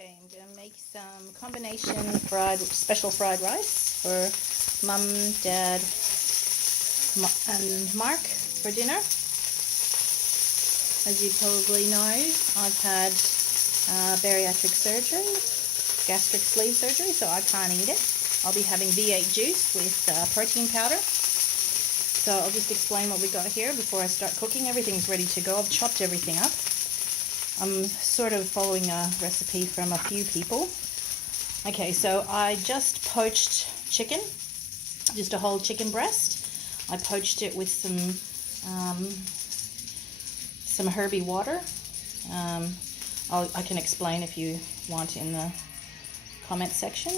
Okay, I'm going to make some combination special fried rice for Mum, Dad, and Mark for dinner. As you probably know, I've had bariatric surgery, gastric sleeve surgery, so I can't eat it. I'll be having V8 juice with protein powder. So I'll just explain what we got here before I start cooking. Everything's ready to go. I've chopped everything up. I'm sort of following a recipe from a few people. Okay, so I just poached chicken, just a whole chicken breast. I poached it with some herby water. I can explain if you want in the comment section.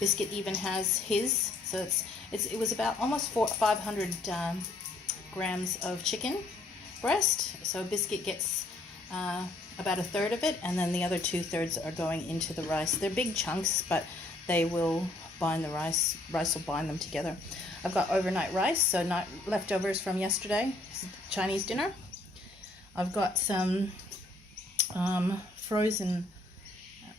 Biscuit even has his, so it was about almost 500 grams of chicken breast. So Biscuit gets about a third of it, and then the other 2/3 are going into the rice. They're big chunks, but they will bind the rice. Rice will bind them together. I've got overnight rice, so not leftovers from yesterday, Chinese dinner. I've got some frozen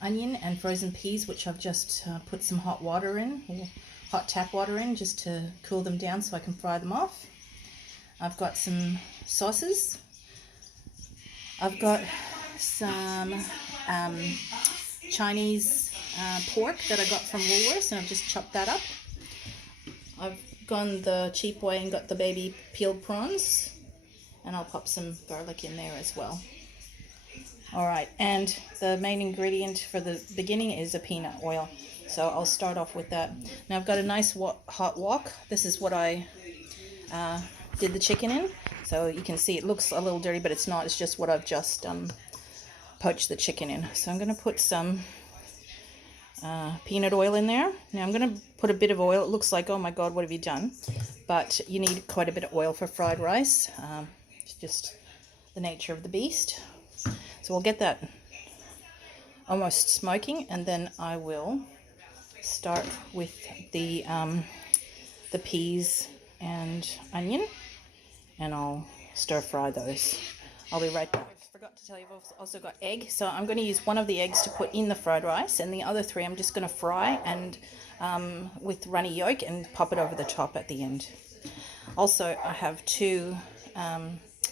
onion and frozen peas, which I've just put some hot water in, or hot tap water in, just to cool them down so I can fry them off. I've got some sauces. I've got some Chinese pork that I got from Woolworths, and I've just chopped that up. I've gone the cheap way and got the baby peeled prawns, and I'll pop some garlic in there as well. Alright, and the main ingredient for the beginning is a peanut oil. So I'll start off with that. Now I've got a nice hot wok. This is what I did the chicken in. So you can see it looks a little dirty, but it's not. It's just what I've just poached the chicken in. So I'm going to put some peanut oil in there. Now I'm going to put a bit of oil. It looks like, oh my God, what have you done? But you need quite a bit of oil for fried rice. It's just the nature of the beast. So we'll get that almost smoking, and then I will start with the peas and onion, and I'll stir fry those. I'll be right back. I forgot to tell you, I've also got egg, so I'm going to use one of the eggs to put in the fried rice, and the other 3 I'm just going to fry and with runny yolk and pop it over the top at the end. Also, I have 2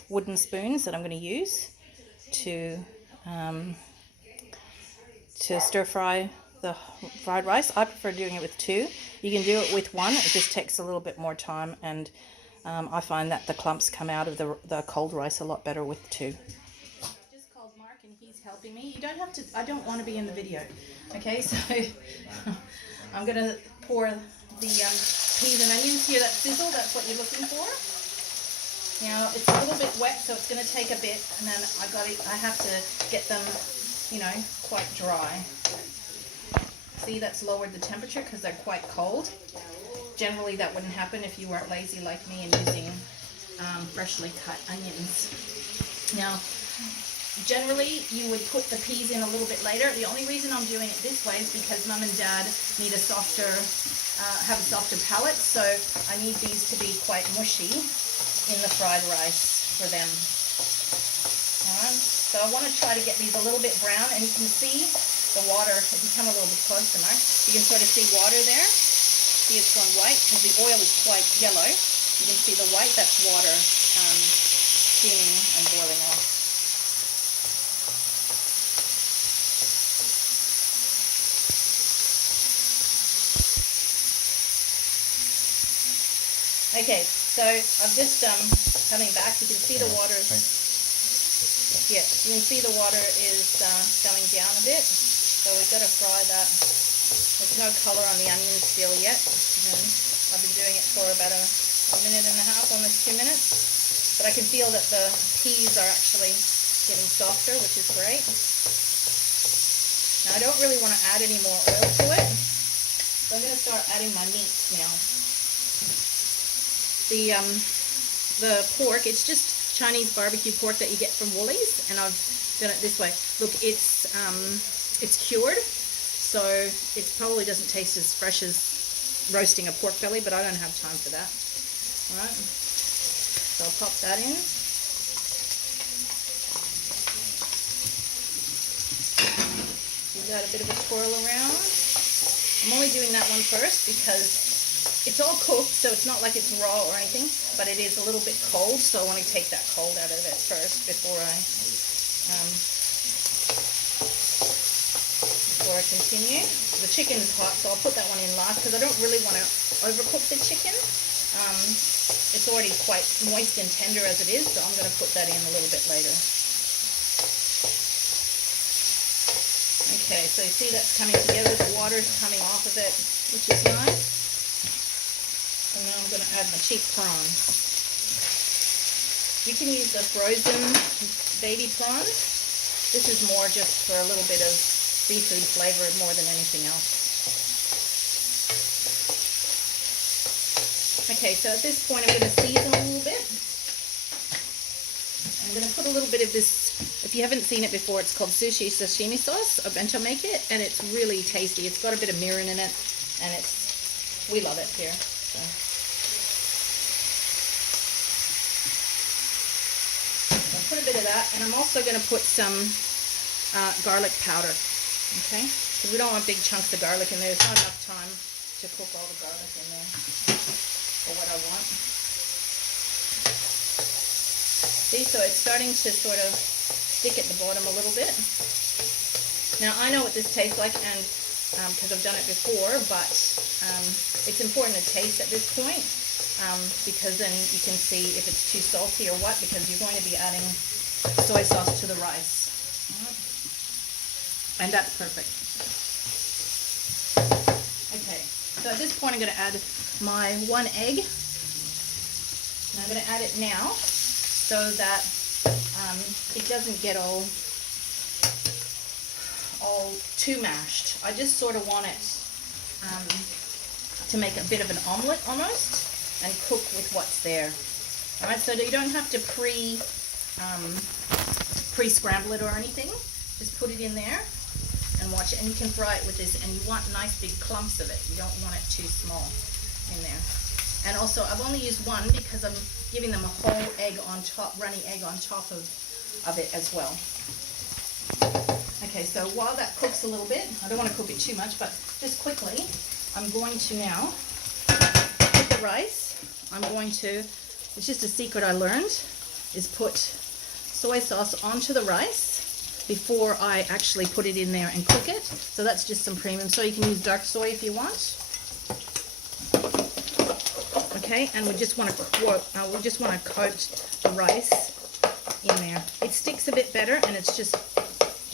wooden spoons that I'm going to use to stir fry the fried rice. I prefer doing it with 2. You can do it with 1. It just takes a little bit more time, and I find that the clumps come out of the cold rice a lot better with 2. I just called Mark and he's helping me. You don't have to, I don't want to be in the video. Okay, so I'm going to pour the peas and onions here, that sizzle, that's what you're looking for. Now it's a little bit wet, so it's going to take a bit, and then I have to get them, you know, quite dry. See, that's lowered the temperature because they're quite cold. Generally that wouldn't happen if you weren't lazy like me and using freshly cut onions. Now, generally you would put the peas in a little bit later. The only reason I'm doing it this way is because Mum and Dad need a softer, have a softer palate, so I need these to be quite mushy in the fried rice for them. Alright, so I want to try to get these a little bit brown, and you can see the water. If you come a little bit closer, Mark, you can sort of see water there. See, it's gone white because the oil is quite yellow. You can see the white, that's water steaming and boiling off. Okay, so I'm just coming back. You can see the water. Yeah, you can see the water is going down a bit. So we've got to fry that. There's no colour on the onions still yet. And I've been doing it for about a minute and a half, almost 2 minutes. But I can feel that the peas are actually getting softer, which is great. Now I don't really want to add any more oil to it. So I'm going to start adding my meat now. The pork, it's just Chinese barbecue pork that you get from Woolies, and I've done it this way. Look, it's cured, so it probably doesn't taste as fresh as roasting a pork belly, but I don't have time for that. Alright, so I'll pop that in. You got a bit of a twirl around. I'm only doing that one first because it's all cooked, so it's not like it's raw or anything, but it is a little bit cold, so I want to take that cold out of it first before I continue. The chicken is hot, so I'll put that one in last because I don't really want to overcook the chicken. It's already quite moist and tender as it is, so I'm going to put that in a little bit later. Okay, so you see that's coming together, the water's coming off of it, which is nice. And now I'm going to add my cheap prawns. You can use the frozen baby prawns. This is more just for a little bit of seafood flavor more than anything else. Okay, so at this point I'm going to season a little bit. I'm going to put a little bit of this, if you haven't seen it before, it's called sushi sashimi sauce. I bento make it, and it's really tasty. It's got a bit of mirin in it, and we love it here. So. I'll put a bit of that, and I'm also going to put some garlic powder, okay? Because we don't want big chunks of garlic in there. There's not enough time to cook all the garlic in there for what I want. See, so it's starting to sort of stick at the bottom a little bit. Now I know what this tastes like, and because I've done it before, but it's important to taste at this point because then you can see if it's too salty or what, because you're going to be adding soy sauce to the rice. And that's perfect. Okay, so at this point I'm going to add my 1 egg. And I'm going to add it now so that it doesn't get all too mashed. I just sort of want it to make a bit of an omelette almost and cook with what's there. All right, so you don't have to pre-scramble it or anything. Just put it in there and watch it, and you can fry it with this, and you want nice big clumps of it. You don't want it too small in there. And also, I've only used one because I'm giving them a whole egg on top, runny egg on top of it as well. Okay, so while that cooks a little bit, I don't want to cook it too much, but just quickly, I'm going to now put the rice. I'm going to, it's just a secret I learned, is put soy sauce onto the rice before I actually put it in there and cook it. So that's just some premium. So you can use dark soy if you want. Okay, and we just want to coat the rice in there. It sticks a bit better, and it's just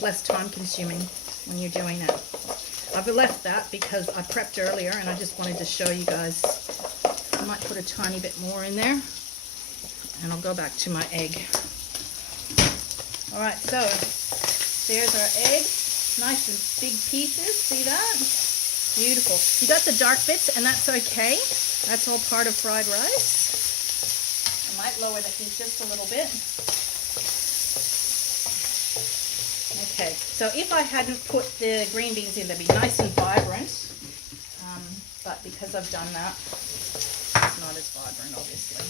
less time consuming when you're doing that. I've left that because I prepped earlier, and I just wanted to show you guys. I might put a tiny bit more in there, and I'll go back to my egg. All right, so there's our egg, nice and big pieces. See that? Beautiful. You got the dark bits, and that's okay. That's all part of fried rice. I might lower the heat just a little bit. Okay, so if I hadn't put the green beans in, they'd be nice and vibrant. But because I've done that, it's not as vibrant, obviously.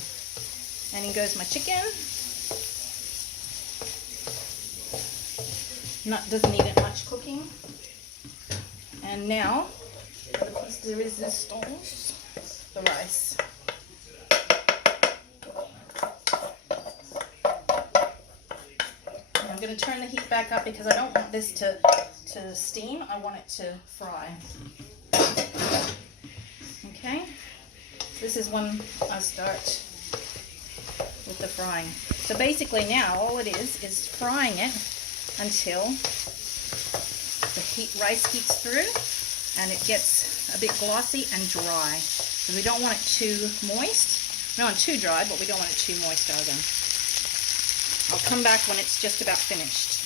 And in goes my chicken. Doesn't need it much cooking. And now, the piece de resistance, the rice. And I'm going to turn the heat back up because I don't want this to steam. I want it to fry. Okay, this is when I start with the frying. So basically now all it is frying it until the rice heats through and it gets a bit glossy and dry. So we don't want it too moist. We don't want it too dry, but we don't want it too moist either. I'll come back when it's just about finished.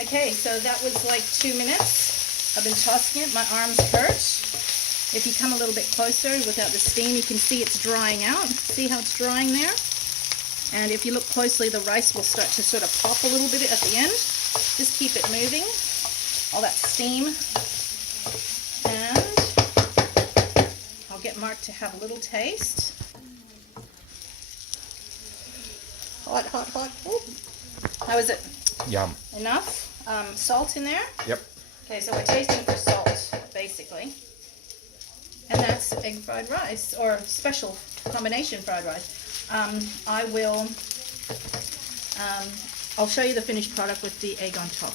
Okay, so that was like 2 minutes. I've been tossing it. My arms hurt. If you come a little bit closer without the steam, you can see it's drying out. See how it's drying there? And if you look closely, the rice will start to sort of pop a little bit at the end. Just keep it moving. All that steam. And I'll get Mark to have a little taste. Hot, hot, hot. Ooh. How is it? Yum. Enough? Salt in there? Yep. Okay, so we're tasting for salt, basically. And that's egg fried rice, or special combination fried rice. I'll show you the finished product with the egg on top.